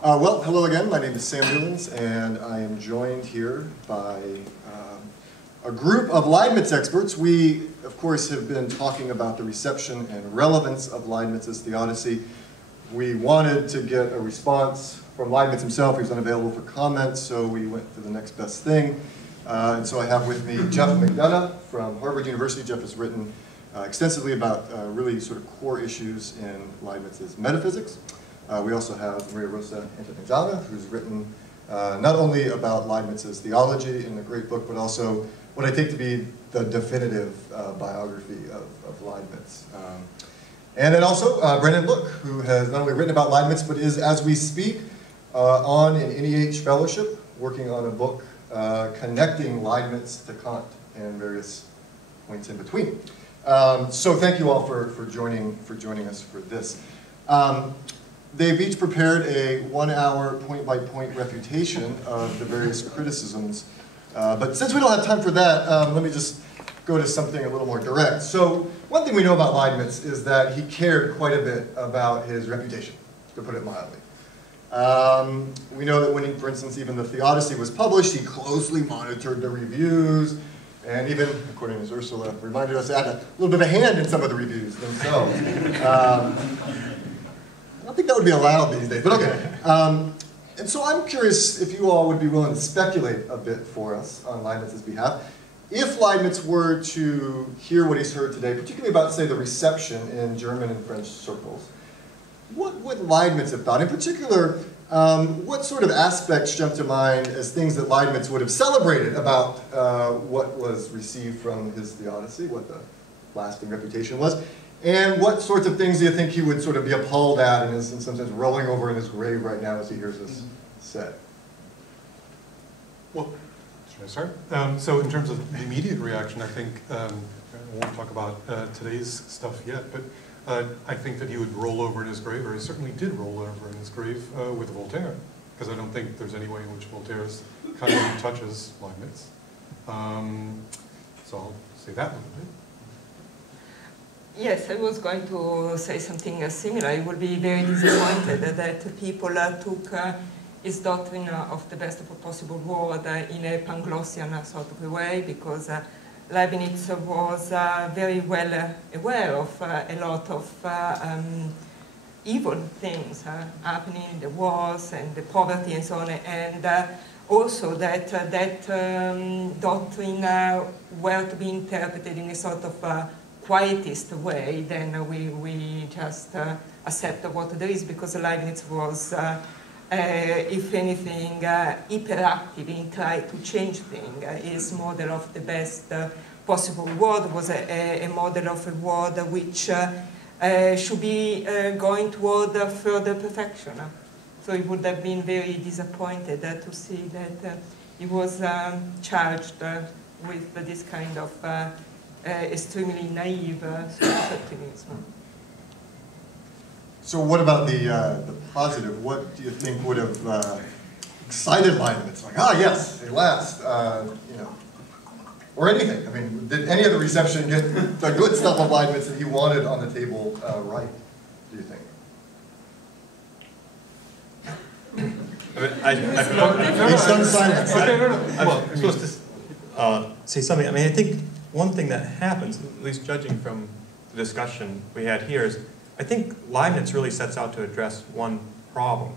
Well, hello again. My name is Sam Newlands, and I am joined here by a group of Leibniz experts. We, of course, have been talking about the reception and relevance of Leibniz's Theodicy. We wanted to get a response from Leibniz himself. He was unavailable for comment, so we went to the next best thing. And so I have with me Jeff McDonough from Harvard University. Jeff has written extensively about really sort of core issues in Leibniz's metaphysics. We also have Maria Rosa Antognazza, who's written not only about Leibniz's theology in the great book, but also what I take to be the definitive biography of Leibniz. And then also Brendan Look, who has not only written about Leibniz, but is, as we speak, on an NEH fellowship, working on a book connecting Leibniz to Kant and various points in between. So thank you all for joining us for this. They've each prepared a 1-hour point-by-point refutation of the various criticisms. But since we don't have time for that, let me just go to something a little more direct. So one thing we know about Leibniz is that he cared quite a bit about his reputation, to put it mildly. We know that when, for instance, even the Theodicy was published, he closely monitored the reviews, and even, according to Ursula, reminded us, had a little bit of a hand in some of the reviews themselves. I don't think that would be allowed these days, but okay. And so I'm curious if you all would be willing to speculate a bit for us on Leibniz's behalf. If Leibniz were to hear what he's heard today, particularly about, say, the reception in German and French circles, what would Leibniz have thought? In particular, what sort of aspects jump to mind as things that Leibniz would have celebrated about what was received from his Theodicy, what the lasting reputation was? And what sorts of things do you think he would sort of be appalled at and is in some sense rolling over in his grave right now as he hears this said? Well, should I start? So in terms of the immediate reaction, I think, I won't talk about today's stuff yet, but I think that he would roll over in his grave, or he certainly did roll over in his grave with Voltaire, because I don't think there's any way in which Voltaire's kind of touches Leibniz. So I'll say that a little bit. Yes, I was going to say something similar. I would be very disappointed that people took his doctrine of the best of possible world in a Panglossian sort of a way, because Leibniz was very well aware of a lot of evil things happening, the wars and the poverty and so on, and also that doctrine were to be interpreted in a sort of quietist way, then we just accept what there is, because Leibniz was, if anything, hyperactive in trying to change things. His model of the best possible world was a model of a world which should be going toward further perfection. So he would have been very disappointed to see that he was charged with this kind of extremely naive optimism. So what about the positive? What do you think would have excited Leibniz? Like, ah, yes, at last, you know, or anything. I mean, did any of the reception get the good stuff of Leibniz that he wanted on the table right, do you think? He's done silence. I'm supposed to say something. I mean, I think one thing that happens, at least judging from the discussion we had here, is I think Leibniz really sets out to address one problem.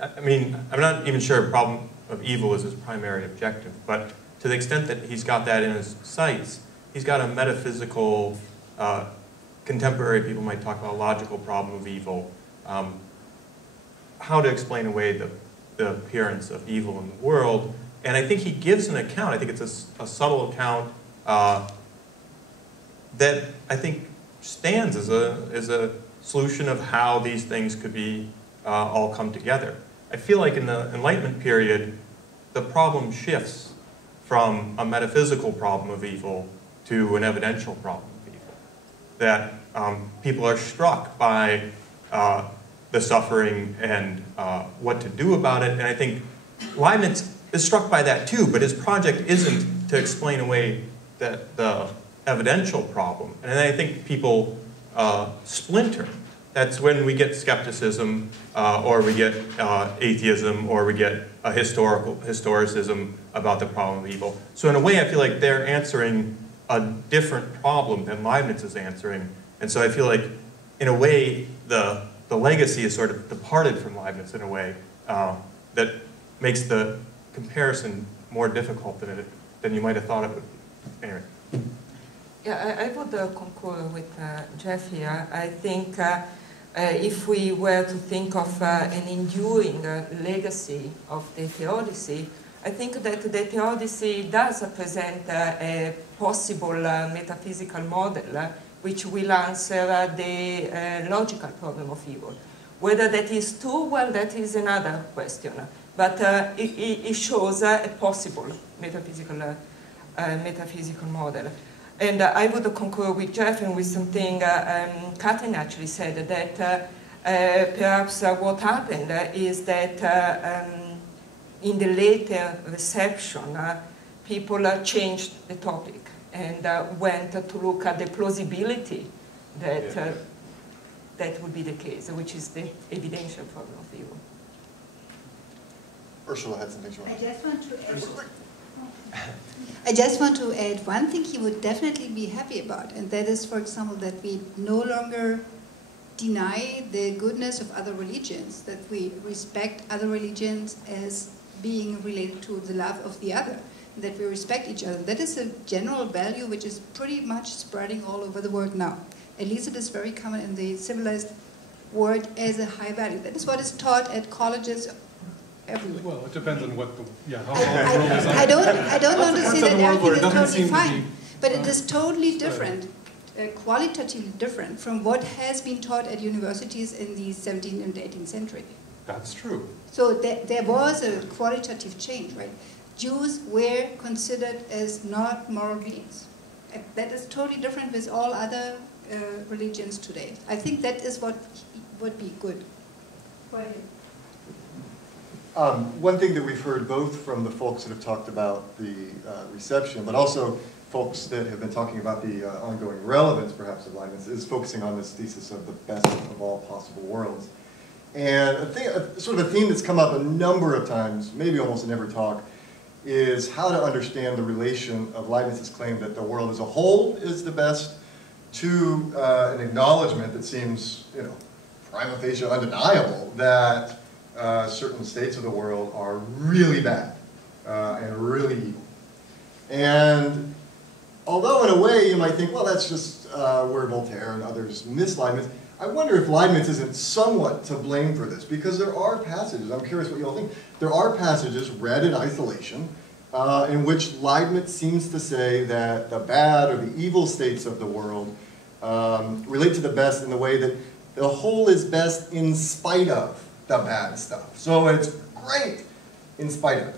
I mean, I'm not even sure a problem of evil is his primary objective, but to the extent that he's got that in his sights, he's got a metaphysical, contemporary people might talk about a logical problem of evil, how to explain away the appearance of evil in the world. And I think he gives an account, I think it's a subtle account, that I think stands as a solution of how these things could be all come together. I feel like in the Enlightenment period, the problem shifts from a metaphysical problem of evil to an evidential problem of evil. That people are struck by the suffering and what to do about it, and I think Leibniz is struck by that too, but his project isn't to explain away the evidential problem. And I think people splinter that's when we get skepticism, or we get atheism, or we get a historicism about the problem of evil. So in a way, I feel like they're answering a different problem than Leibniz is answering. And so I feel like, in a way, the legacy is sort of departed from Leibniz in a way that makes the comparison more difficult than you might have thought it would be. Anyway. Yeah, I would concur with Jeff here. I think if we were to think of an enduring legacy of the Theodicy, I think that the Theodicy does present a possible metaphysical model which will answer the logical problem of evil. Whether that is true, well, that is another question. But it shows a possible metaphysical model. And I would concur with Jeff and with something Catherine actually said, that perhaps what happened is that in the later reception, people changed the topic and went to look at the plausibility that that would be the case, which is the evidential problem of evil. Ursula had something to add. I just want to add one thing he would definitely be happy about, and that is, for example, that we no longer deny the goodness of other religions, that we respect other religions as being related to the love of the other, that we respect each other. That is a general value which is pretty much spreading all over the world now. At least it is very common in the civilized world as a high value. That is what is taught at colleges everywhere. Well, it depends on what the, how I don't want to say that everything is totally fine, but it is totally different, qualitatively different from what has been taught at universities in the 17th and 18th century. That's true. So there was a qualitative change, right? Jews were considered as not moral beings. That is totally different with all other religions today. I think that is what would be good for him. One thing that we've heard both from the folks that have talked about the reception, but also folks that have been talking about the ongoing relevance, perhaps, of Leibniz, is focusing on this thesis of the best of all possible worlds. And sort of a theme that's come up a number of times, maybe almost in every talk, is how to understand the relation of Leibniz's claim that the world as a whole is the best to an acknowledgement that seems, prima facie undeniable that certain states of the world are really bad and really evil. And although in a way you might think, well, that's just where Voltaire and others miss Leibniz, I wonder if Leibniz isn't somewhat to blame for this, because there are passages, I'm curious what you all think, there are passages read in isolation in which Leibniz seems to say that the bad or the evil states of the world relate to the best in the way that the whole is best in spite of the bad stuff. So it's great in spite of it.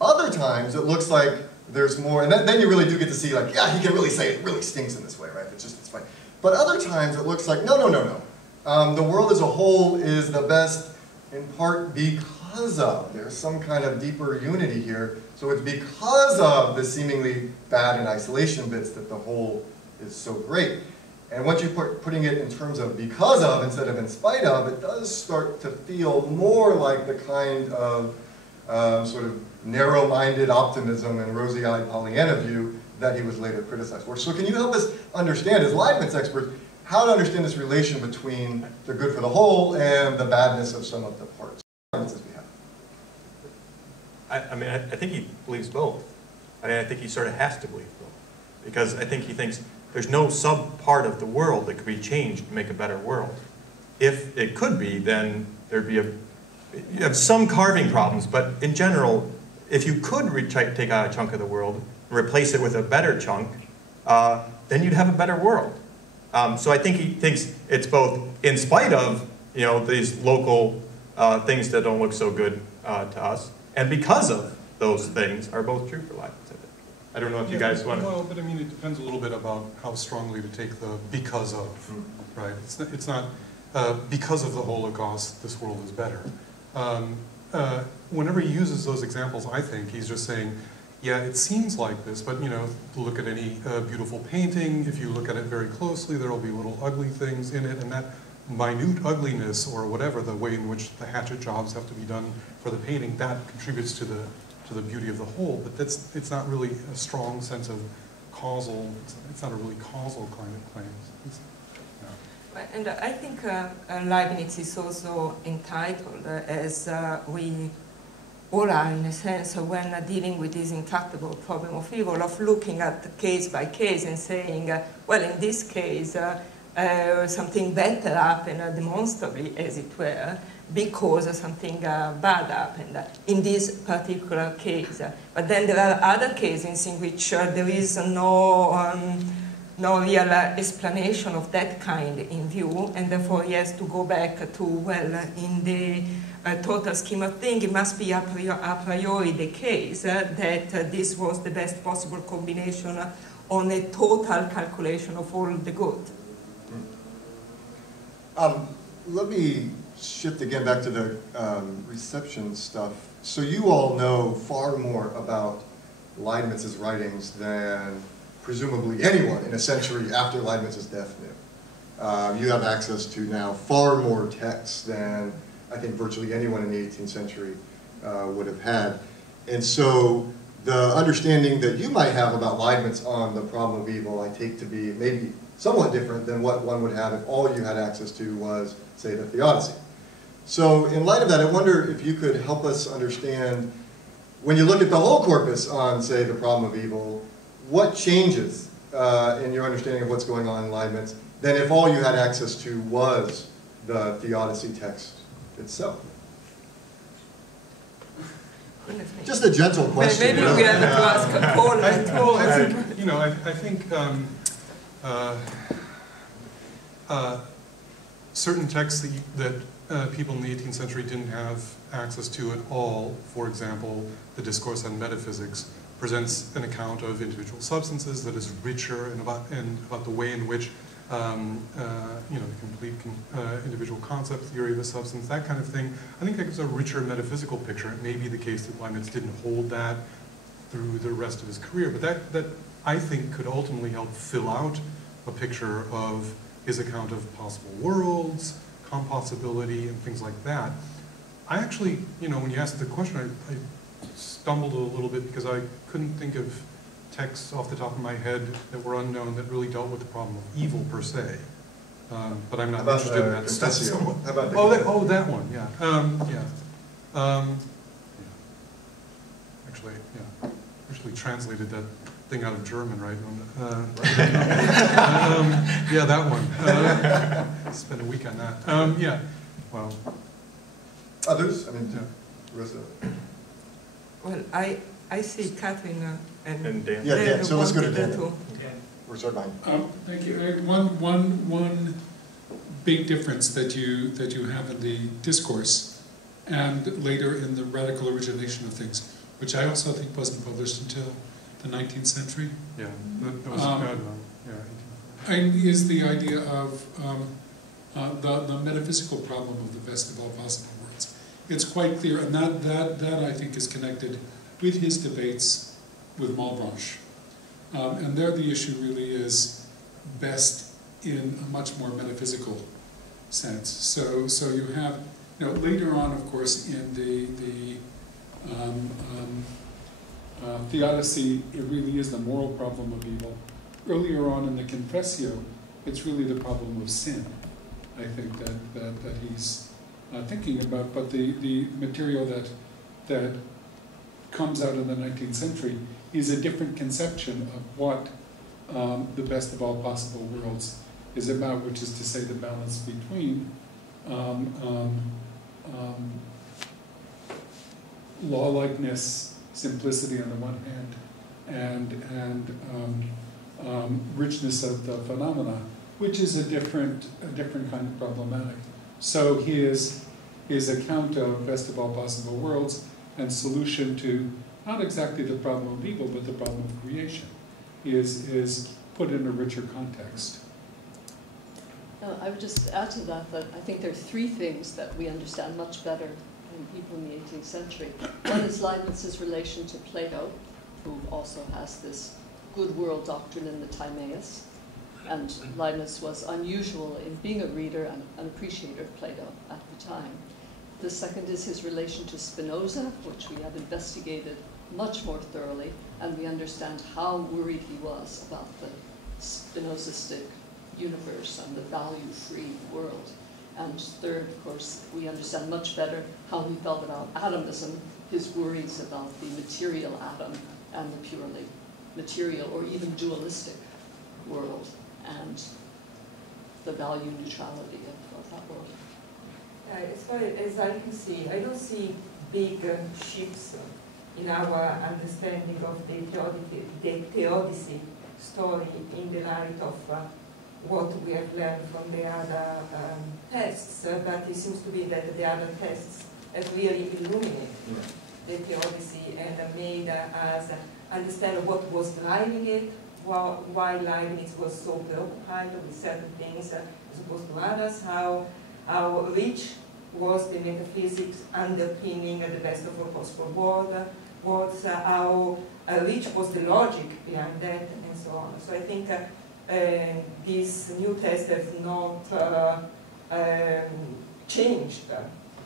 Other times it looks like there's more, and then you really do get to see, like, yeah, he can really say it really stinks in this way, right? It's fine. But other times it looks like, no. The world as a whole is the best in part because of, there's some kind of deeper unity here. So it's because of the seemingly bad and isolation bits that the whole is so great. And once you putting it in terms of because of instead of in spite of, it does start to feel more like the kind of sort of narrow-minded optimism and rosy-eyed Pollyanna view that he was later criticized for. So can you help us understand, as Leibniz experts, how to understand this relation between the good for the whole and the badness of some of the parts as we have? I think he believes both. I think he sort of has to believe both. Because I think he thinks there's no sub-part of the world that could be changed to make a better world. If it could be, then there'd be you have some carving problems, but in general, if you could take out a chunk of the world and replace it with a better chunk, then you'd have a better world. So I think he thinks it's both in spite of these local things that don't look so good to us, and because of those things are both true for Leibniz. I don't know if you guys want to... Well, but I mean, it depends a little bit about how strongly to take the because of, right? It's not because of the Holocaust, this world is better. Whenever he uses those examples, I think he's just saying, yeah, it seems like this, but look at any beautiful painting. If you look at it very closely, there will be little ugly things in it, and that minute ugliness or whatever, the way in which the hatchet jobs have to be done for the painting, that contributes to the beauty of the whole. But it's not really a strong sense of causal. It's not a really causal kind of claim. And I think Leibniz is also entitled, as we all are in a sense, when dealing with this intractable problem of evil, of looking at case by case and saying, well, in this case, something better happened demonstrably, as it were, because something bad happened in this particular case. But then there are other cases in which there is no real explanation of that kind in view, and therefore he has to go back to, well, in the total scheme of things, it must be a priori the case that this was the best possible combination on a total calculation of all the good. Let me shift again back to the reception stuff. So you all know far more about Leibniz's writings than presumably anyone in a century after Leibniz's death knew. You have access to now far more texts than I think virtually anyone in the 18th century would have had. And so the understanding that you might have about Leibniz on the problem of evil, I take to be maybe somewhat different than what one would have if all you had access to was, say, the Theodicy. So in light of that, I wonder if you could help us understand, when you look at the whole corpus on, say, the problem of evil, what changes in your understanding of what's going on in Leibniz than if all you had access to was the Theodicy text itself? Just a gentle question. Maybe we have to ask Paul. Well, I think, you know, I think certain texts that people in the 18th century didn't have access to at all, for example, the Discourse on Metaphysics, presents an account of individual substances that is richer and about the way in which you know, the complete individual concept theory of a substance, that kind of thing. I think that gives a richer metaphysical picture. It may be the case that Leibniz didn't hold that through the rest of his career, but that I think could ultimately help fill out a picture of his account of possible worlds, compossibility, and things like that. I actually, you know, when you asked the question, I stumbled a little bit because I couldn't think of texts off the top of my head that were unknown that really dealt with the problem of evil per se. But I'm not interested in that stuff. So, how about that one, yeah. Actually, yeah. Actually translated that thing out of German, right? Yeah, that one. Spent a week on that. Yeah. Well. Others? I mean, Rosa. Well, I see Catherine And Dan. Yeah, Dan. So let's go to Dan. Dan. We're starting. Thank you. One big difference that you have in the discourse and later in the radical origination of things, which I also think wasn't published until the 19th century. Yeah, that was yeah. Is the idea of the metaphysical problem of the best of all possible worlds. It's quite clear, and that I think is connected with his debates with Malebranche. And there the issue really is best in a much more metaphysical sense. So you have, you know, later on, of course, in the Theodicy, it really is the moral problem of evil. Earlier on in the Confessio, it's really the problem of sin, I think, that he's thinking about. But the material that comes out in the 19th century is a different conception of what the best of all possible worlds is about, which is to say the balance between law-likeness, simplicity on the one hand, and richness of the phenomena, which is a different kind of problematic. So his account of best of all possible worlds and solution to not exactly the problem of evil, but the problem of creation is put in a richer context. I would just add to that I think there are three things that we understand much better than people in the 18th century. One is Leibniz's relation to Plato, who also has this good world doctrine in the Timaeus. And Leibniz was unusual in being a reader and an appreciator of Plato at the time. The second is his relation to Spinoza, which we have investigated much more thoroughly, and we understand how worried he was about the Spinozistic universe and the value-free world. And third, of course, we understand much better how he felt about atomism, his worries about the material atom and the purely material or even dualistic world, and the value neutrality of that world. As far as I can see, I don't see big shifts in our understanding of the Theodicy story in the light of what we have learned from the other texts, but it seems to be that the other texts have really illuminated the Theodicy and made us understand what was driving it, why Leibniz was so preoccupied with certain things as opposed to others, how rich was the metaphysics underpinning the best of all possible worlds, how rich was the logic behind that, and so on. So I think this new test has not changed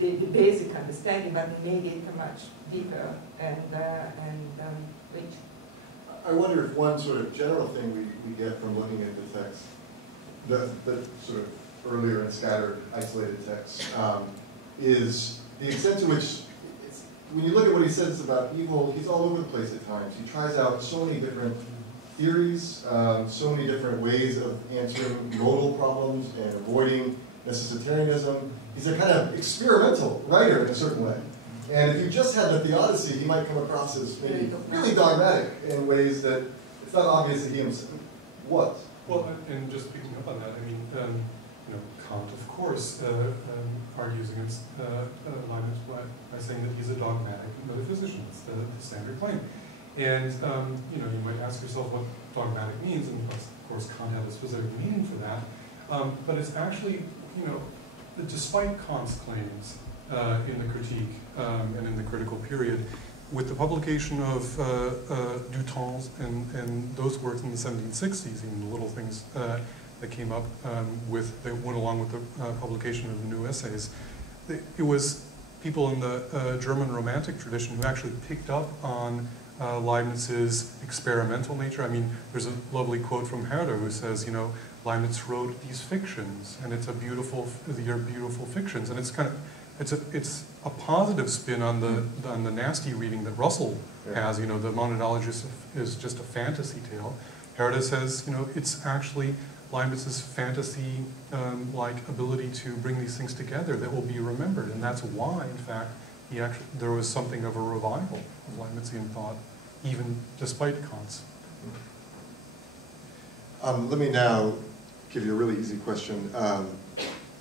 the basic understanding, but made it much deeper and rich. I wonder if one sort of general thing we get from looking at the text, the sort of earlier and scattered, isolated text, is the extent to which, when you look at what he says about evil, he's all over the place at times. He tries out so many different theories, so many different ways of answering modal problems and avoiding necessitarianism. He's a kind of experimental writer in a certain way. And if you just had the Theodicy, he might come across as maybe really dogmatic in ways that it's not obvious that he himself was. Well, and just picking up on that, I mean, Kant, of course, argues against Leibniz by saying that he's a dogmatic metaphysician. It's the standard claim. And, you might ask yourself what dogmatic means, and of course Kant had a specific meaning for that. But it's actually, despite Kant's claims in the Critique and in the critical period, with the publication of Du Temps and those works in the 1760s, even the little things that came up that went along with the publication of the new essays, it was people in the German Romantic tradition who actually picked up on Leibniz's experimental nature. I mean, there's a lovely quote from Herder who says, Leibniz wrote these fictions, and they're beautiful fictions, and it's kind of, it's a positive spin on the nasty reading that Russell has. The Monadology is just a fantasy tale. Herder says, it's actually Leibniz's fantasy-like ability to bring these things together that will be remembered, and that's why, in fact, there was something of a revival of Leibnizian thought, even despite Kant's. Let me now give you a really easy question.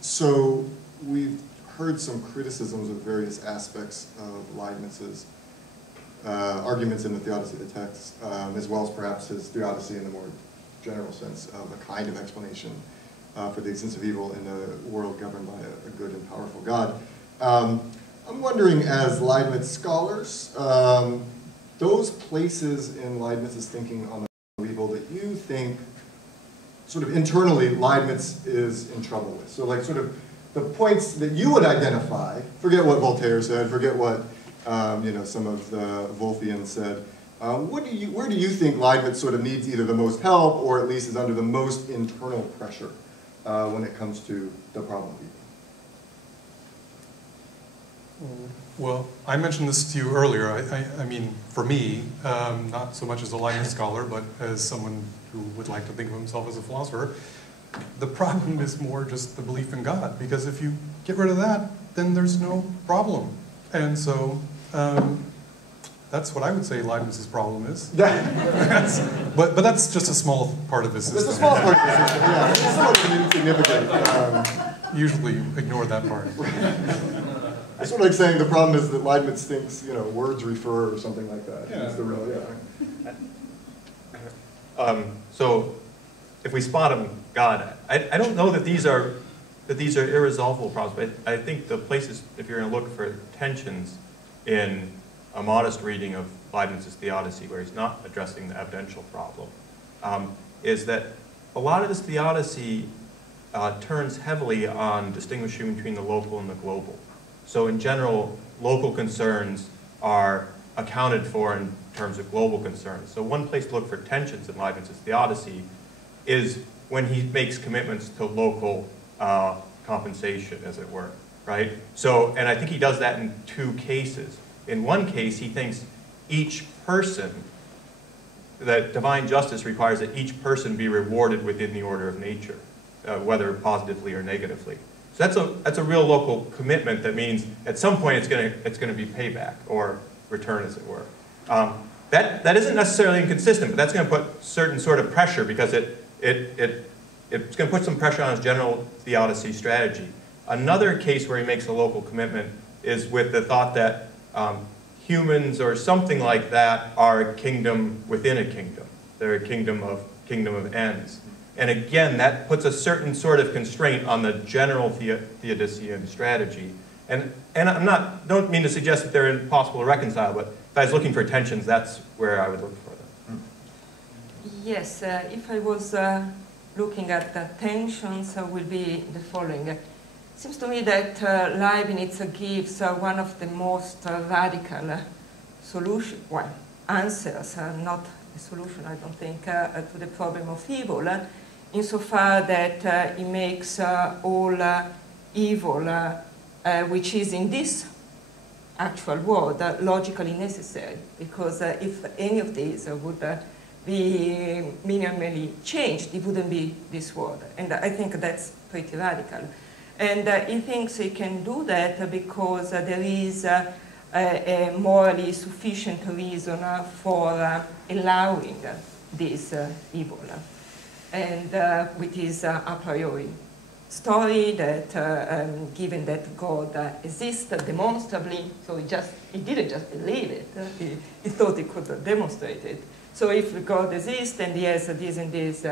So we've heard some criticisms of various aspects of Leibniz's arguments in the Theodicy of the text, as well as perhaps his Theodicy in the more general sense of a kind of explanation for the existence of evil in a world governed by a good and powerful God. I'm wondering, as Leibniz scholars, those places in Leibniz's thinking on the evil that you think sort of internally Leibniz is in trouble with. So like sort of the points that you would identify, forget what Voltaire said, forget what some of the Wolffians said, where do you think Leibniz sort of needs either the most help or at least is under the most internal pressure when it comes to the problem of evil? Well, I mentioned this to you earlier. I mean, for me, not so much as a Leibniz scholar, but as someone who would like to think of himself as a philosopher, the problem is more just the belief in God. Because if you get rid of that, then there's no problem. And so that's what I would say Leibniz's problem is. but that's just a small part of his system. It's a small part of the system, yeah. It's somewhat insignificant. Usually ignore that part. It's sort of like saying the problem is that Leibniz thinks, words refer or something like that. Yeah. That's the real, So, if we spot God, I don't know that these are irresolvable problems. But I think the places, if you're going to look for tensions in a modest reading of Leibniz's Theodicy, where he's not addressing the evidential problem, is that a lot of this theodicy turns heavily on distinguishing between the local and the global. So in general, local concerns are accounted for in terms of global concerns. So one place to look for tensions in Leibniz's theodicy is when he makes commitments to local compensation, as it were, right? So, and I think he does that in two cases. In one case, he thinks each person, that divine justice requires that each person be rewarded within the order of nature, whether positively or negatively. So that's a real local commitment that means at some point it's going to be payback or return, as it were. That isn't necessarily inconsistent, but that's going to put certain sort of pressure because it's going to put some pressure on his general theodicy strategy. Another case where he makes a local commitment is with the thought that humans or something like that are a kingdom within a kingdom. They're a kingdom of ends. And again, that puts a certain sort of constraint on the general Theodician strategy. And I don't mean to suggest that they're impossible to reconcile, but if I was looking for tensions, that's where I would look for them. Yes, if I was looking at the tensions, will be the following. It seems to me that Leibniz gives one of the most radical answers, not a solution, I don't think, to the problem of evil, insofar that he makes all evil, which is in this actual world, logically necessary, because if any of these would be minimally changed, it wouldn't be this world. And I think that's pretty radical. And he thinks he can do that because there is a morally sufficient reason for allowing this evil. And with his a priori story that given that God exists demonstrably, so he didn't just believe it, he thought he could demonstrate it. So if God exists and he has these and these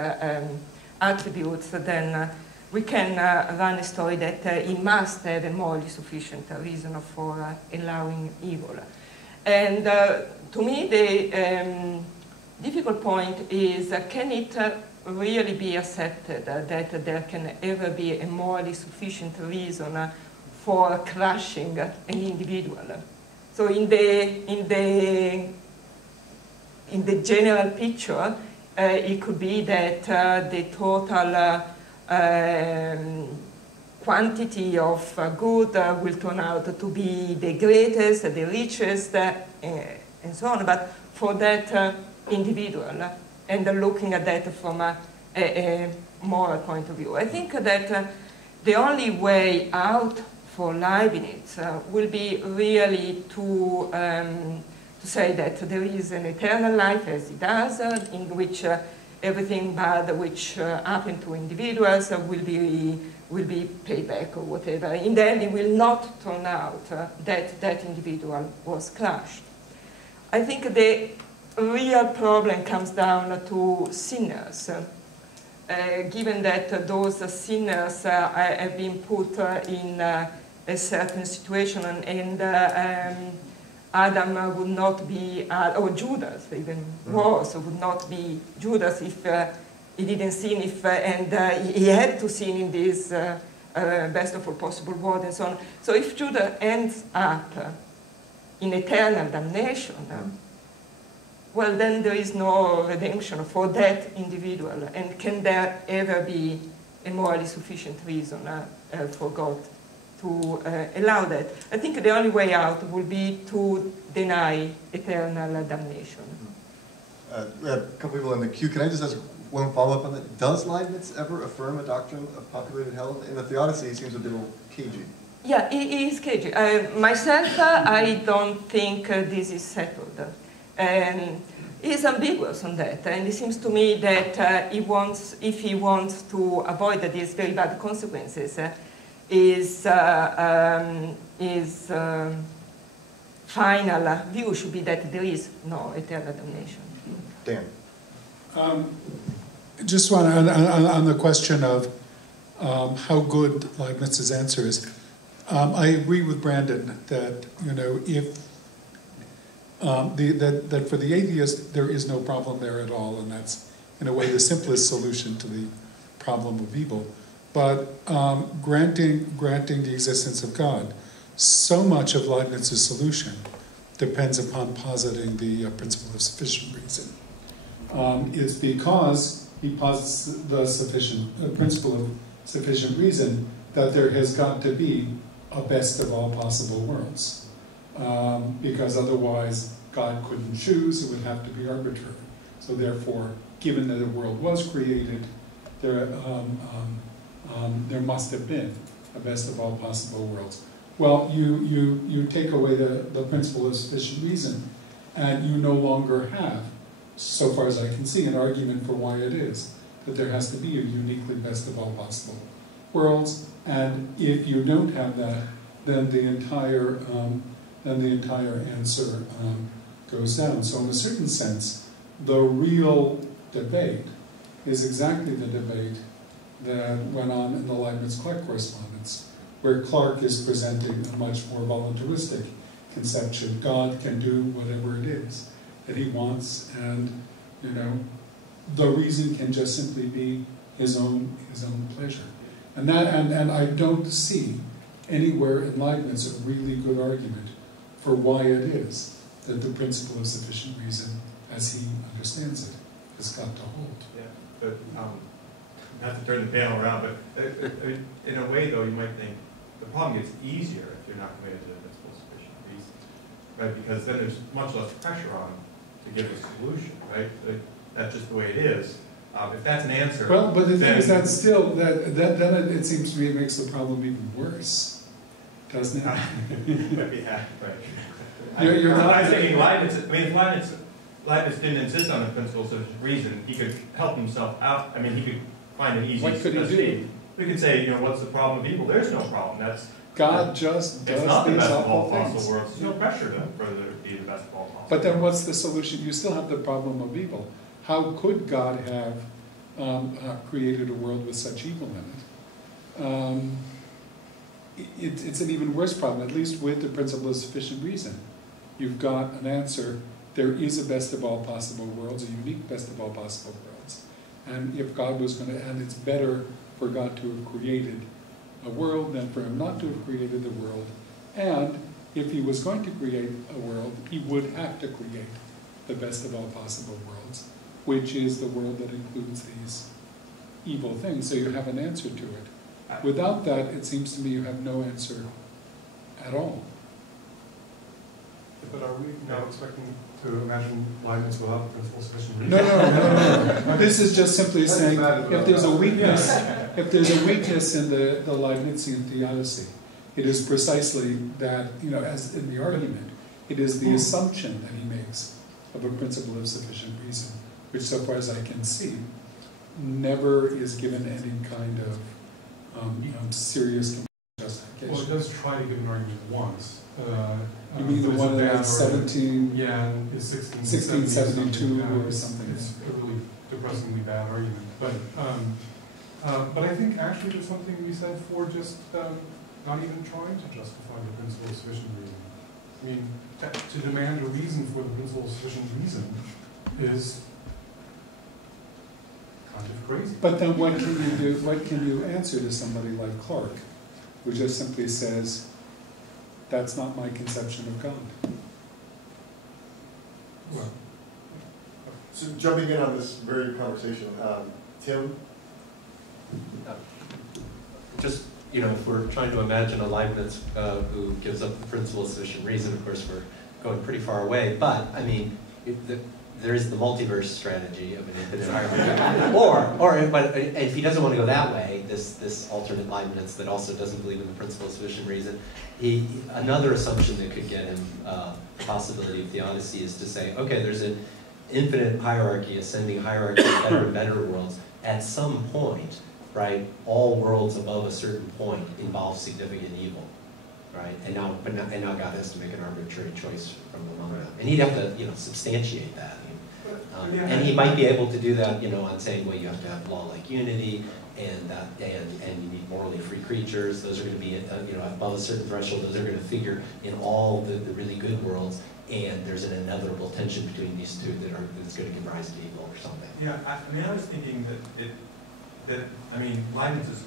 attributes, then we can run a story that he must have a morally sufficient reason for allowing evil. And to me, the difficult point is, can it really be accepted that there can ever be a morally sufficient reason for crushing an individual? So in the general picture, it could be that the total quantity of good will turn out to be the greatest, the richest, and so on. But for that individual, and looking at that from a moral point of view, I think that the only way out for Leibniz will be really to say that there is an eternal life, as he does, in which everything bad which happened to individuals will be paid back or whatever. In the end, it will not turn out that that individual was crushed. I think the real problem comes down to sinners. Given that those sinners have been put in a certain situation, and Adam would not be, or Judas, even worse, would not be Judas if he didn't sin, and he had to sin in this best of all possible world and so on. So if Judas ends up in eternal damnation, well, then there is no redemption for that individual. And can there ever be a morally sufficient reason for God to allow that? I think the only way out would be to deny eternal damnation. We have a couple people in the queue. Can I just ask one follow-up on that? Does Leibniz ever affirm a doctrine of populated hell? In the Theodicy, he seems a bit cagey. Yeah, he is cagey. Myself, I don't think this is settled. And he's ambiguous on that, and it seems to me that if he wants to avoid these very bad consequences, his final view should be that there is no eternal damnation. Dan. Just one on the question of how good Leibniz's answer is. I agree with Brandon that if that for the atheist there is no problem there at all, and that's in a way, the simplest solution to the problem of evil. But granting the existence of God, so much of Leibniz's solution depends upon positing the principle of sufficient reason. It's because he posits the principle of sufficient reason that there has got to be a best of all possible worlds. Because otherwise God couldn't choose, it would have to be arbitrary. So therefore, given that a world was created, there must have been a best of all possible worlds. Well, you take away the principle of sufficient reason, and you no longer have, so far as I can see, an argument for why it is that there has to be a uniquely best of all possible worlds. And if you don't have that, then the entire answer goes down. So in a certain sense, the real debate is exactly the debate that went on in the Leibniz-Clark correspondence, where Clark is presenting a much more voluntaristic conception. God can do whatever it is that he wants, and the reason can just simply be his own pleasure. And I don't see anywhere in Leibniz a really good argument for why it is that the principle of sufficient reason, as he understands it, has got to hold. Yeah, but not to turn the panel around, but in a way, though, you might think the problem gets easier if you're not committed to the principle of sufficient reason, right? Because then there's much less pressure on to give a solution, right? That's just the way it is. If that's an answer, well, but the thing is that still then it seems to me it makes the problem even worse, doesn't it? Yeah, right. You're not. I'm thinking Leibniz. I mean, if Leibniz didn't insist on the principle of sufficient reason, he could help himself out. I mean, he could find an easy. What could he do? We could say, what's the problem of evil? There's no problem. That's God just does it's not the these best of awful all things. possible worlds. There's no pressure for there to be the best of all possible. But then what's the solution? You still have the problem of evil. How could God have created a world with such evil in it? It's an even worse problem, at least with the principle of sufficient reason. You've got an answer. There is a best of all possible worlds, a unique best of all possible worlds. And if God was going to, and it's better for God to have created a world than for him not to have created the world. And if he was going to create a world, he would have to create the best of all possible worlds, which is the world that includes these evil things. So you have an answer to it. Without that, it seems to me you have no answer at all. But are we now expecting to imagine Leibniz without the principle of sufficient reason? No. This is just simply saying if there's a weakness in the Leibnizian theodicy, it is precisely that, as in the argument, it is the assumption that he makes of a principle of sufficient reason, which, so far as I can see, never is given any kind of serious justification. Well, it does try to give an argument once. You mean the one that's 17? Yeah, and is 1672 or something. It's a really depressingly bad argument. But I think actually there's something to be said for just not even trying to justify the principle of sufficient reason. I mean, to demand a reason for the principle of sufficient reason is kind of crazy. But then what can you do? What can you answer to somebody like Clark, who just simply says, "That's not my conception of God"? Well, So jumping in on this very conversation, Tim? Just, if we're trying to imagine a Leibniz who gives up the principle of sufficient reason, of course we're going pretty far away, but, I mean, there is the multiverse strategy of an infinite hierarchy. But if he doesn't want to go that way, this alternate Leibniz that also doesn't believe in the principle of sufficient reason, another assumption that could get him the possibility of theodicy is to say, okay, there's an infinite hierarchy, ascending hierarchy of better and better worlds. At some point, right, all worlds above a certain point involve significant evil, right? And now God has to make an arbitrary choice from among them, and he'd have to, substantiate that. And he might be able to do that, on saying, well, you have to have law-like unity, and you need morally free creatures. Those are going to be, above a certain threshold. Those are going to figure in all the really good worlds. And there's an inevitable tension between these two that's going to give rise to evil or something. Yeah, I was thinking that Leibniz is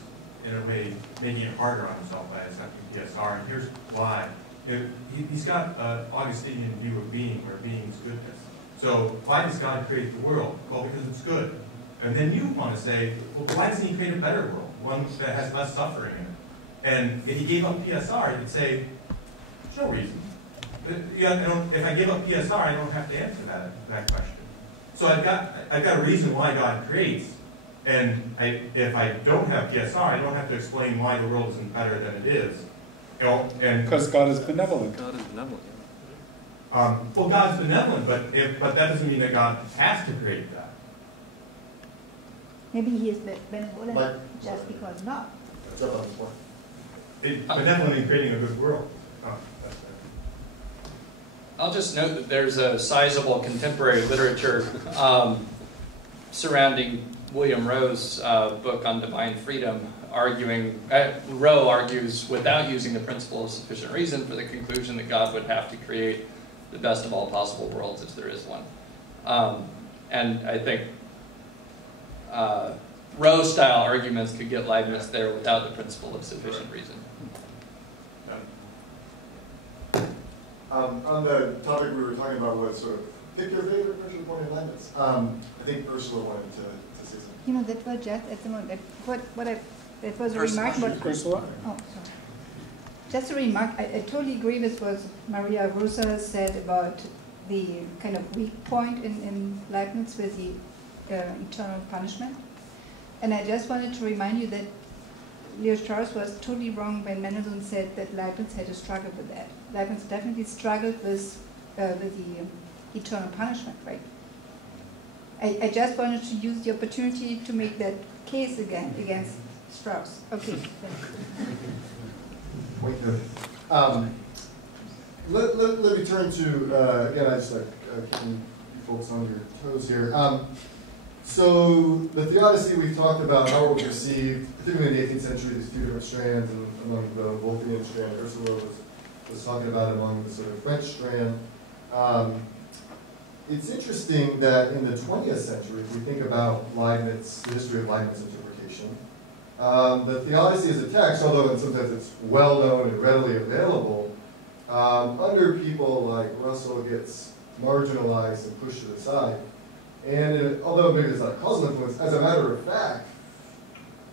in a way making it harder on himself by accepting PSR, and here's why. He's got an Augustinian view of being, where being is goodness. So why does God create the world? Well, because it's good. And then you want to say, well, why doesn't he create a better world, one that has less suffering in it? And if he gave up PSR, you could say, there's no reason. If I give up PSR, I don't have to answer that question. So I've got a reason why God creates, and if I don't have PSR, I don't have to explain why the world isn't better than it is. Because God is benevolent. God is benevolent. Well, God's benevolent, but that doesn't mean that God has to create that. Maybe he is benevolent just because not. That's up on the point. Benevolent in creating a good world. I'll just note that there's a sizable contemporary literature surrounding William Rowe's book on divine freedom, Rowe argues, without using the principle of sufficient reason, for the conclusion that God would have to create the best of all possible worlds if there is one. And I think Rowe-style arguments could get Leibniz there without the principle of sufficient reason. On the topic we were talking about was sort of pick your favorite version point in Leibniz. I think Ursula wanted to say something. That was just at the moment. That was a Ursula. remark. Ursula? Oh, sorry. Just a remark. I totally agree with what Maria Rosa said about the kind of weak point in Leibniz with the eternal punishment. And I just wanted to remind you that Leo Strauss was totally wrong when Mendelssohn said that Leibniz had to struggle with that. Leibniz definitely struggled with the eternal punishment, right? I just wanted to use the opportunity to make that case again against Strauss. Okay. Point noted. Let me turn to, again, I just keeping you folks on your toes here. So the Theodicy, we've talked about how it was received, particularly in the 18th century, these two different strands, and among the Wolffian strand, Ursula was talking about among the sort of French strand. It's interesting that in the 20th century, if we think about Leibniz, the history of Leibniz interpretation, the Theodicy as a text, although sometimes it's well known and readily available, under people like Russell gets marginalized and pushed to the side. And although maybe it's not a causal influence, as a matter of fact,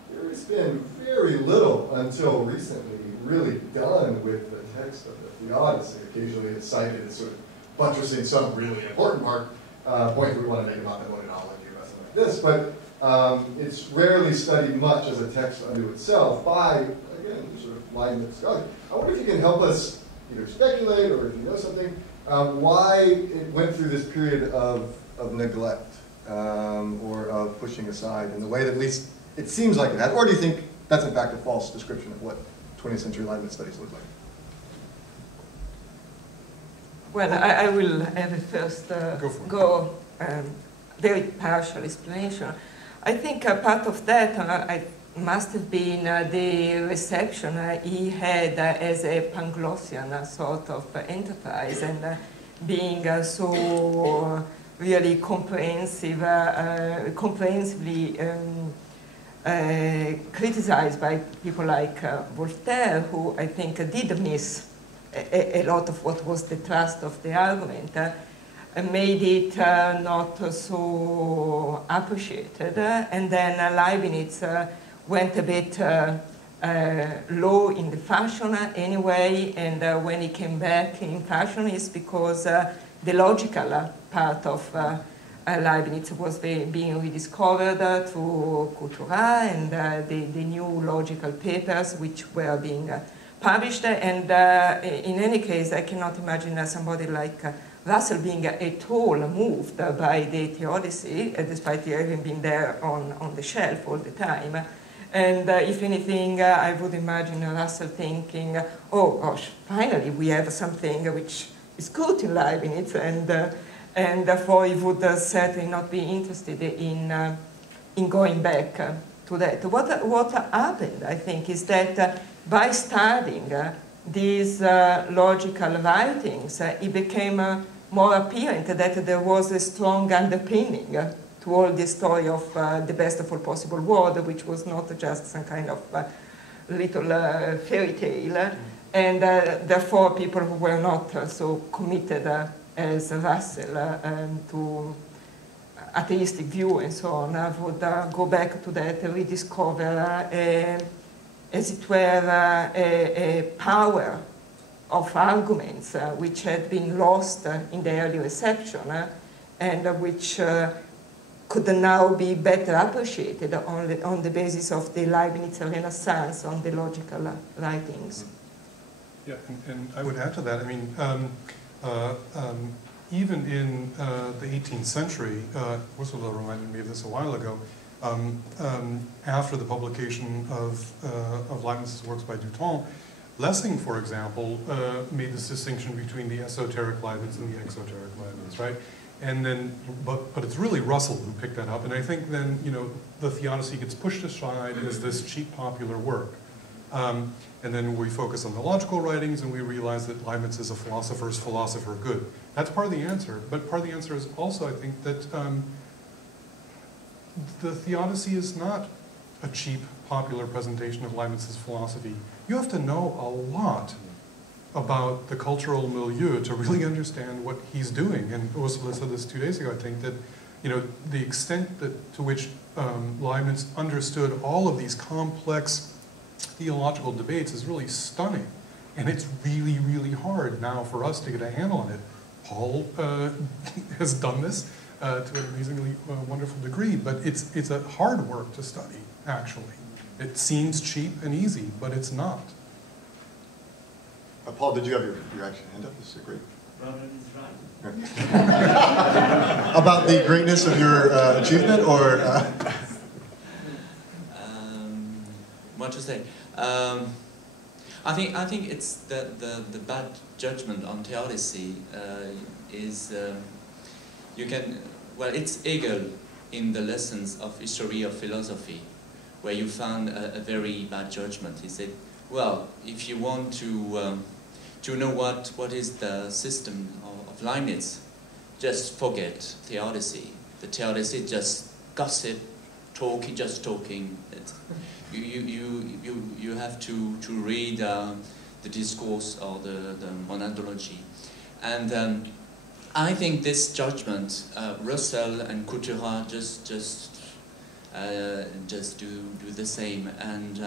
there's been very little until recently really done with the text of the Theodicy. Occasionally it's cited as sort of buttressing some really important point we want to make about the mononology or something like this, but it's rarely studied much as a text unto itself by, again, sort of Leibniz scholars. I wonder if you can help us either speculate or if you know something, why it went through this period of neglect or of pushing aside in the way that at least it seems like it had, or do you think that's in fact a false description of what 20th century Leibniz studies look like? Well, I will have a first very partial explanation. I think part of that must have been the reception he had as a Panglossian sort of enterprise, and being so really comprehensively criticized by people like Voltaire, who I think did miss a lot of what was the thrust of the argument, made it not so appreciated. And then Leibniz went a bit low in the fashion anyway, and when he came back in fashion is because the logical part of Leibniz was being rediscovered through Couturat and the new logical papers which were being published. And in any case, I cannot imagine somebody like Russell being at all moved by the Theodicy, despite having been there on the shelf all the time. And if anything, I would imagine Russell thinking, oh gosh, finally we have something which is good in Leibniz, and and therefore he would certainly not be interested in going back to that. What happened, I think, is that by studying these logical writings, it became more apparent that there was a strong underpinning to all the story of the best of all possible world, which was not just some kind of little fairy tale, and therefore people who were not so committed as Russell to atheistic view and so on would go back to that, rediscover, as it were, a power of arguments which had been lost in the early reception and which could now be better appreciated on the basis of the Leibniz Renaissance, on the logical writings. Yeah, and I would add to that, I mean, even in the 18th century, Ursula reminded me of this a while ago, after the publication of Leibniz's works by Duton, Lessing, for example, made this distinction between the esoteric Leibniz and the exoteric Leibniz, right? And then, but it's really Russell who picked that up, and I think then, you know, the Theodicy gets pushed aside as this cheap popular work. And then we focus on the logical writings and we realize that Leibniz is a philosopher's philosopher good. That's part of the answer, but part of the answer is also, I think, that the Theodicy is not a cheap popular presentation of Leibniz's philosophy. You have to know a lot about the cultural milieu to really understand what he's doing. And Ursula said this 2 days ago, I think, that, you know, the extent that, to which Leibniz understood all of these complex theological debates is really stunning. And it's really, really hard now for us to get a handle on it. Paul has done this to an amazingly wonderful degree, but it's a hard work to study, actually. It seems cheap and easy, but it's not. Paul, did you have your action hand up? This is great. Robin is right. About the greatness of your achievement, or? What to say? I think it's the bad judgment on Theodicy is you can, well, it's Hegel in the lessons of history of philosophy, where you found a very bad judgment. He said, well, if you want to know what is the system of Leibniz, just forget Theodicy. The Theodicy just gossip, talking, just talking. You have to read the discourse or the monadology, and I think this judgment, Russell and Couturat just do the same, and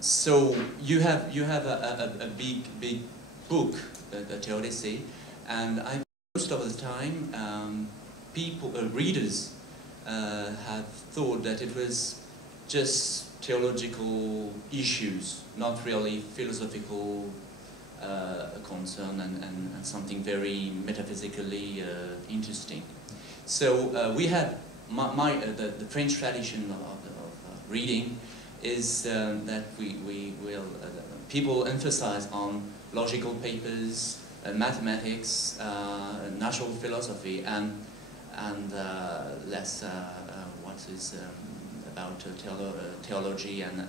so you have a big book, the Theodicy, and I most of the time readers have thought that it was just theological issues, not really philosophical concern and something very metaphysically interesting. So we have the French tradition of reading is that we will people emphasize on logical papers, mathematics, natural philosophy, and less what is about theology and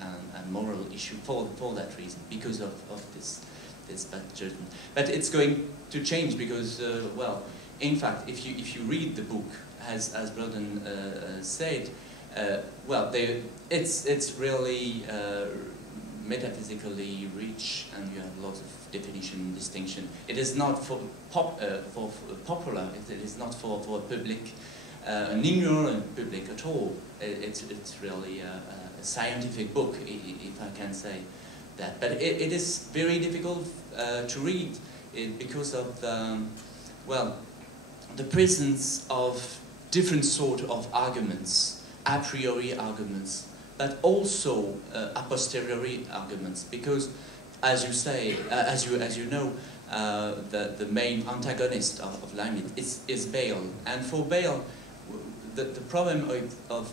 moral issue for that reason, because of this bad judgment. But it's going to change because, well, in fact, if you read the book, as Burden said, well, it's really metaphysically rich, and you have lots of definition, distinction. It is not for popular. It is not for public. An ignorant public at all. It's really a scientific book, if I can say that. But it is very difficult to read because of the presence of different sort of arguments, a priori arguments, but also a posteriori arguments. Because, as you say, as you know, the main antagonist of Leibniz is Bayle, and for Bayle, the problem of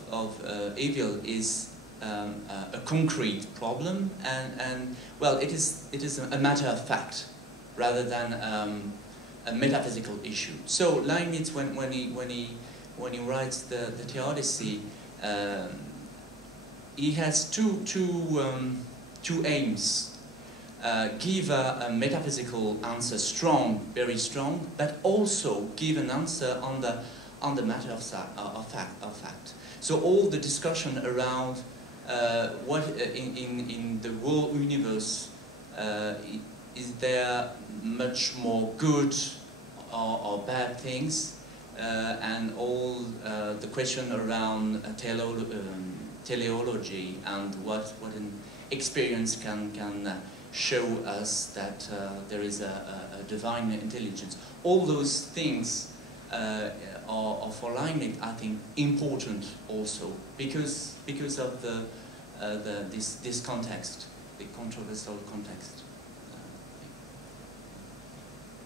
evil is a concrete problem, and well, it is a matter of fact rather than a metaphysical issue. So Leibniz, when he writes the Theodicy, he has two aims. Give a metaphysical answer, strong, very strong, but also give an answer on the matter of fact. So all the discussion around what in the whole universe is there much more good or bad things, and all the question around teleology and what an experience can show us that there is a divine intelligence. All those things are for Leibniz, I think, important also because of this context, the controversial context.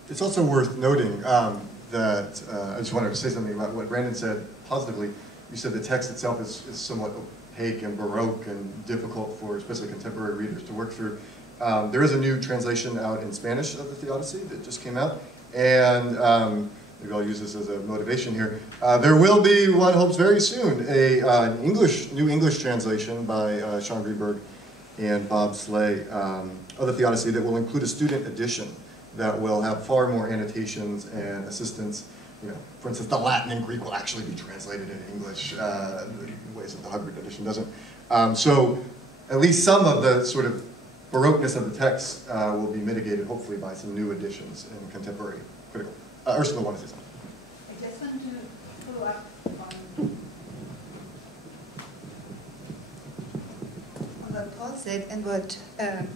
It's also worth noting that I just wanted to say something about what Brandon said positively. You said the text itself is somewhat opaque and baroque and difficult for especially contemporary readers to work through. There is a new translation out in Spanish of the Theodicy that just came out, and maybe I'll use this as a motivation here. There will be, one hopes very soon, a new English translation by Sean Greenberg and Bob Slay of the Theodicy that will include a student edition that will have far more annotations and assistance. You know, for instance, the Latin and Greek will actually be translated in English in ways that the Hubbard edition doesn't. So at least some of the sort of baroqueness of the text will be mitigated, hopefully, by some new additions in contemporary critical. Ursula wanted to say something. I just want to follow up on what Paul said and what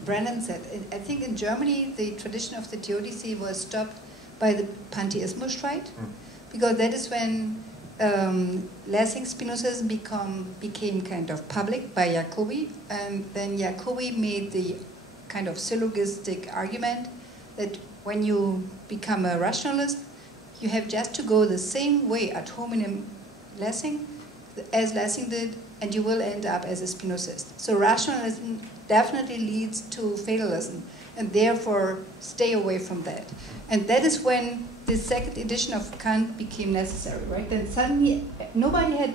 Brandon said. I think in Germany, the tradition of the Theodicy was stopped by the pantheismus strike, because that is when Lessing Spinozism became kind of public by Jacobi, and then Jacobi made the kind of syllogistic argument that when you become a rationalist, you have just to go the same way ad hominem Lessing as Lessing did, and you will end up as a Spinozist. So rationalism definitely leads to fatalism, and therefore stay away from that. And that is when the second edition of Kant became necessary, right? Then suddenly, nobody had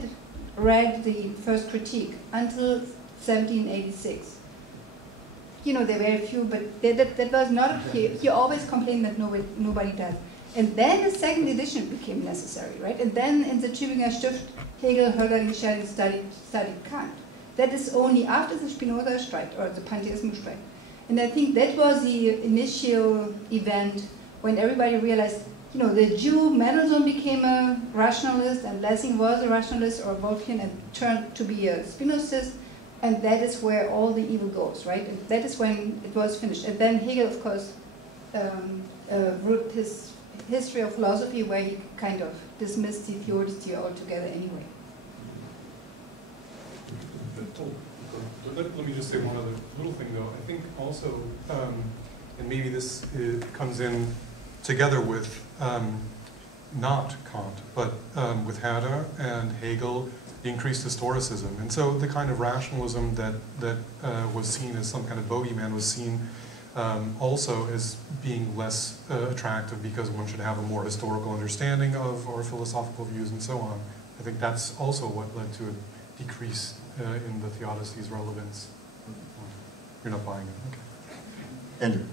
read the first critique until 1786. You know, there were a few, but that was not, he always complained that nobody does. And then the second edition became necessary, right? And then in the Tübinger Stift, Hegel, Hölderlin studied Kant. That is only after the Spinoza strike, or the pantheismus strike. And I think that was the initial event when everybody realized, you know, the Jew Mendelssohn became a rationalist, and Lessing was a rationalist, or Wolfgang, and turned to be a Spinozist, and that is where all the evil goes, right? And that is when it was finished. And then Hegel, of course, wrote his history of philosophy, where he kind of dismissed the Theodicy altogether anyway. Let me just say one other little thing, though. I think also, and maybe this comes in together with not Kant, but with Herder and Hegel, increased historicism. And so the kind of rationalism that was seen as some kind of bogeyman was seen also as being less attractive, because one should have a more historical understanding of our philosophical views and so on. I think that's also what led to a decrease in the Theodicy's relevance. You're not buying it, okay. Andrew.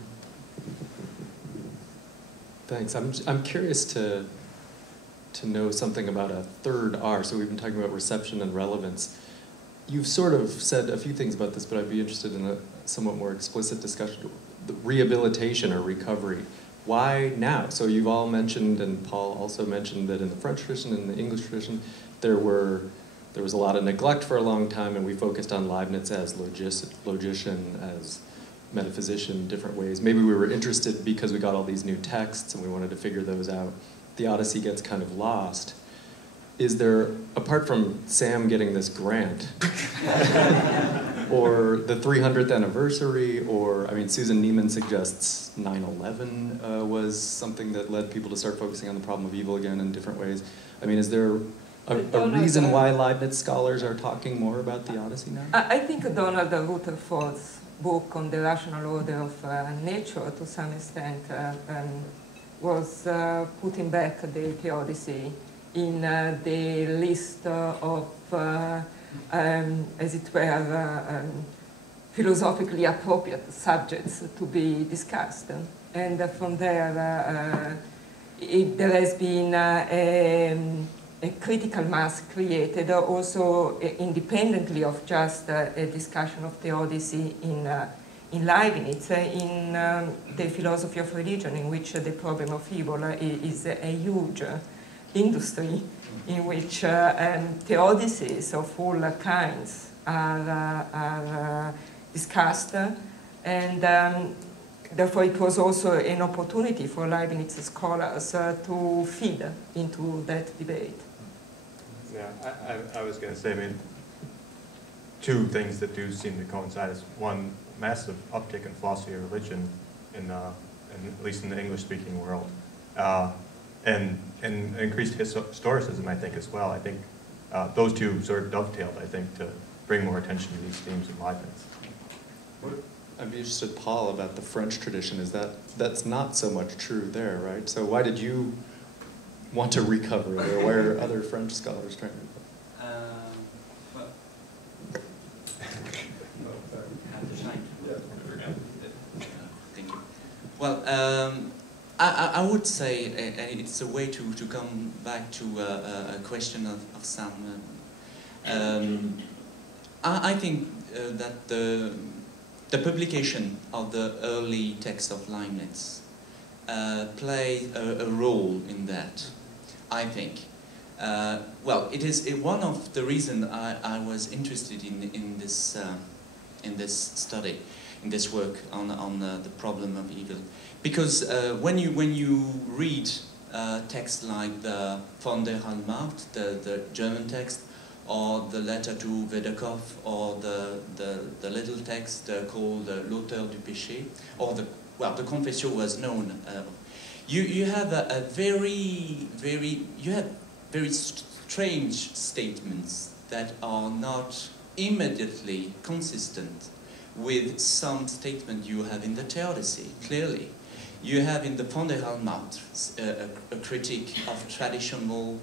Thanks. I'm curious to know something about a third R. So we've been talking about reception and relevance. You've sort of said a few things about this, but I'd be interested in a somewhat more explicit discussion. The rehabilitation or recovery. Why now? So you've all mentioned, and Paul also mentioned, that in the French tradition and the English tradition, there was a lot of neglect for a long time, and we focused on Leibniz as logician, as metaphysician in different ways. Maybe we were interested because we got all these new texts and we wanted to figure those out. The Odyssey gets kind of lost. Is there, apart from Sam getting this grant, or the 300th anniversary, or, I mean, Susan Neiman suggests 9/11 was something that led people to start focusing on the problem of evil again in different ways. I mean, is there a reason why Leibniz scholars are talking more about the Odyssey now? I think Donald Rutherford's book on the rational order of nature, to some extent, was putting back the Theodicy in the list of, as it were, philosophically appropriate subjects to be discussed. And from there, there has been a critical mass created, also independently of just a discussion of theodicy in Leibniz, in the philosophy of religion, in which the problem of evil is a huge industry, in which theodicies of all kinds are discussed, and therefore it was also an opportunity for Leibniz scholars to feed into that debate. Yeah, I was going to say, I mean, two things that do seem to coincide is one, massive uptick in philosophy of religion at least in the English-speaking world, and increased historicism, I think, as well. I think those two sort of dovetailed, I think, to bring more attention to these themes in Leibniz. I'd be interested, Paul, about the French tradition. That's not so much true there, right? So why did you want to recover it, or why are other French scholars trying to? Thank you. Well, I would say it's a way to come back to a question of some. I think that the publication of the early text of Leibniz played a role in that, I think. Well, it is one of the reasons I was interested in this study, in this work on the problem of evil, because when you read texts like the von der Allmacht, the German text, or the letter to Vedekov, or the little text called L'auteur du péché, or the Confession was known. You have very strange statements that are not immediately consistent with some statement you have in the Theodicy. Clearly, you have in the von der Allmacht a critique of traditional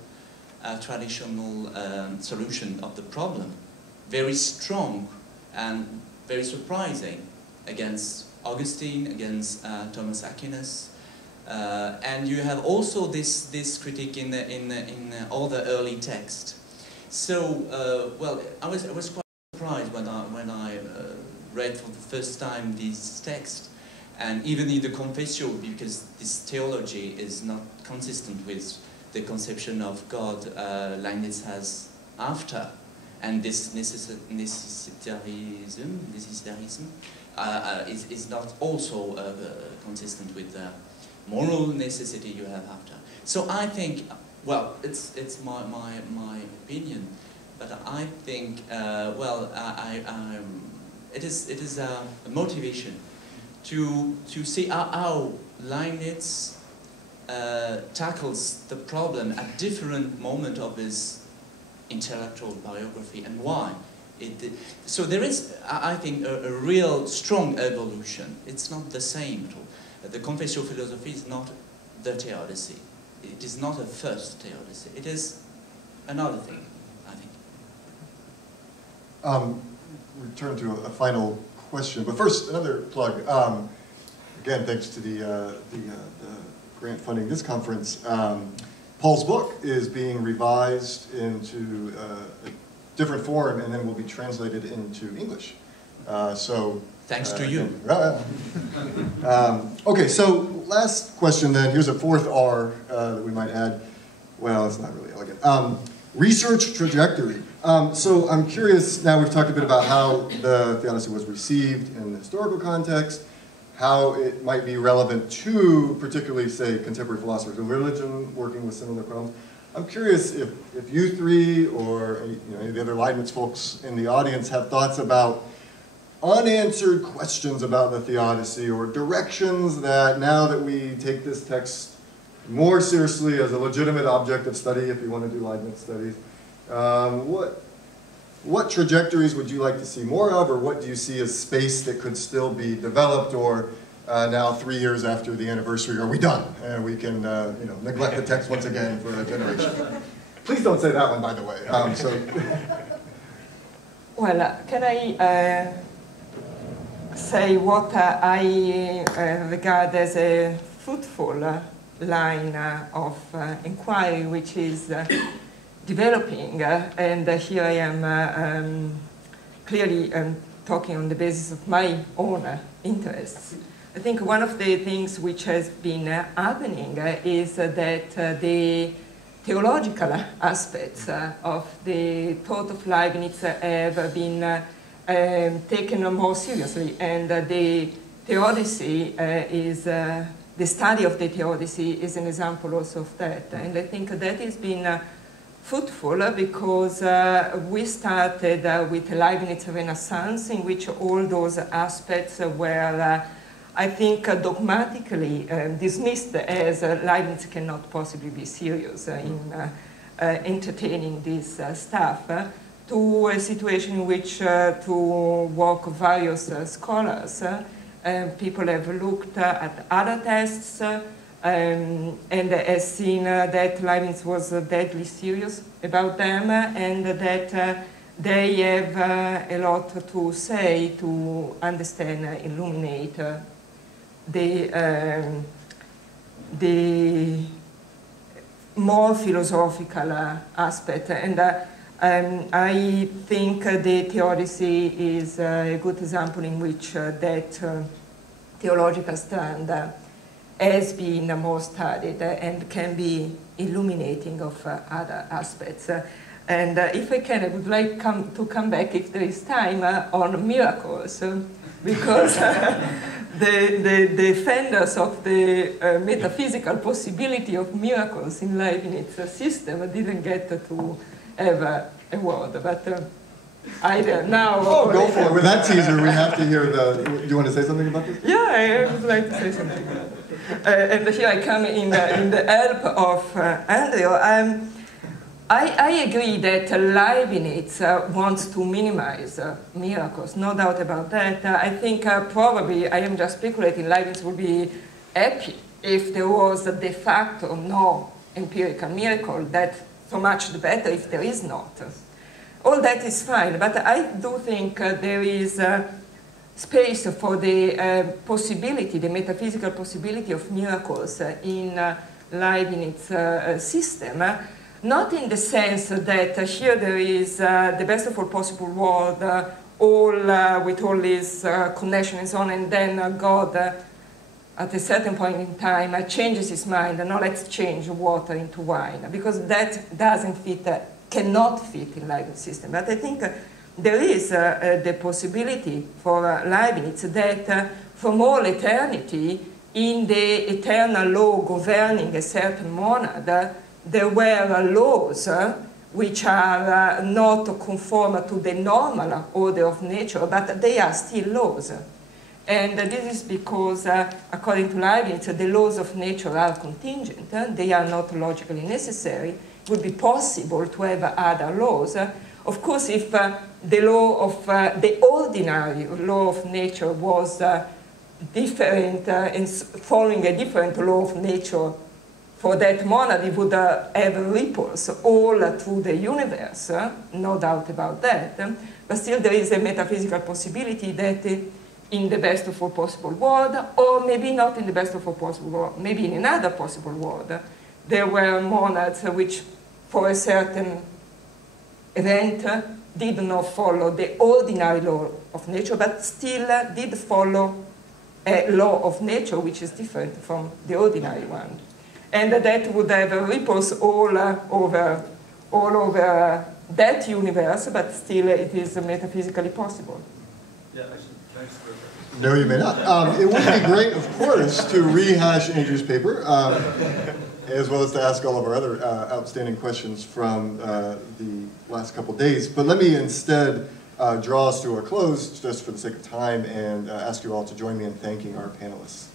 solution of the problem, very strong and very surprising against Augustine, against Thomas Aquinas, and you have also this critique in all the early text. So, well, I was quite surprised when I read for the first time these texts, and even in the Confession, because this theology is not consistent with the conception of God Leibniz has after, and this necessitarism is not also consistent with the moral necessity you have after. So I think, well, it's my opinion, but I think it is a motivation to see how Leibniz tackles the problem at different moment of his intellectual biography, and why. So there is, I think, a real strong evolution. It's not the same at all. The Confession philosophy is not the Theodicy. It is not a first Theodicy. It is another thing, I think. Return to a final question, but first another plug. Again, thanks to the grant funding this conference. Paul's book is being revised into a different form, and then will be translated into English. Thanks to you. Okay, so last question then. Here's a fourth R that we might add. Well, it's not really elegant. Research trajectory. So I'm curious, now we've talked a bit about how the Theodicy was received in the historical context, how it might be relevant to, particularly, say, contemporary philosophers of religion working with similar problems. I'm curious if you three or any of the other Leibniz folks in the audience have thoughts about unanswered questions about the Theodicy, or directions that, now that we take this text more seriously as a legitimate object of study, if you want to do Leibniz studies, what trajectories would you like to see more of, or what do you see as space that could still be developed, or now 3 years after the anniversary, are we done? And we can neglect the text once again for a generation. Please don't say that one, by the way. Well, can I say what I regard as a fruitful line of inquiry, which is developing, and here I am clearly talking on the basis of my own interests. I think one of the things which has been happening is that the theological aspects of the thought of Leibniz have been taken more seriously, and the Theodicy is, the study of the Theodicy is an example also of that. And I think that has been fruitful because we started with Leibniz Renaissance, in which all those aspects were, I think, dogmatically dismissed as Leibniz cannot possibly be serious in entertaining this stuff, to a situation in which, to work of various scholars, people have looked at other tests and has seen that Leibniz was deadly serious about them, and that they have a lot to say to understand, illuminate the more philosophical aspect. And I think the Theodicy is a good example in which that theological strand has been more studied and can be illuminating of other aspects. And if I can, I would like to come back, if there is time, on miracles, because the defenders of the metaphysical possibility of miracles in Leibniz's system didn't get to have a word, but either now or go for it. With that teaser, we have to hear the... Do you want to say something about this? Yeah, I would like to say something. And here I come in the help of Andrew. I agree that Leibniz wants to minimize miracles, no doubt about that. I think probably, I am just speculating, Leibniz would be happy if there was de facto no empirical miracle. That so much the better if there is not. All that is fine, but I do think there is space for the possibility, the metaphysical possibility of miracles in Leibniz's system. Not in the sense that here there is the best of all possible world, with all these connections and so on, and then God, at a certain point in time, changes his mind, and now let's change water into wine, because that doesn't fit, cannot fit in Leibniz's system. But I think there is the possibility for Leibniz that from all eternity, in the eternal law governing a certain monad, there were laws which are not conform to the normal order of nature, but they are still laws. And this is because, according to Leibniz, the laws of nature are contingent. They are not logically necessary. It would be possible to have other laws. Of course, if the law of the ordinary law of nature was different and following a different law of nature, for that monad, it would have ripples all through the universe, no doubt about that. But still, there is a metaphysical possibility that in the best of all possible world, or maybe not in the best of all possible world, maybe in another possible world, there were monads which, for a certain event, did not follow the ordinary law of nature, but still did follow a law of nature which is different from the ordinary one. And that would have ripples all over that universe, but still it is metaphysically possible. Yeah, I should. No, you may not. It would be great, of course, to rehash Andrew's paper, as well as to ask all of our other outstanding questions from the last couple days. But let me instead draw us to a close, just for the sake of time, and ask you all to join me in thanking our panelists.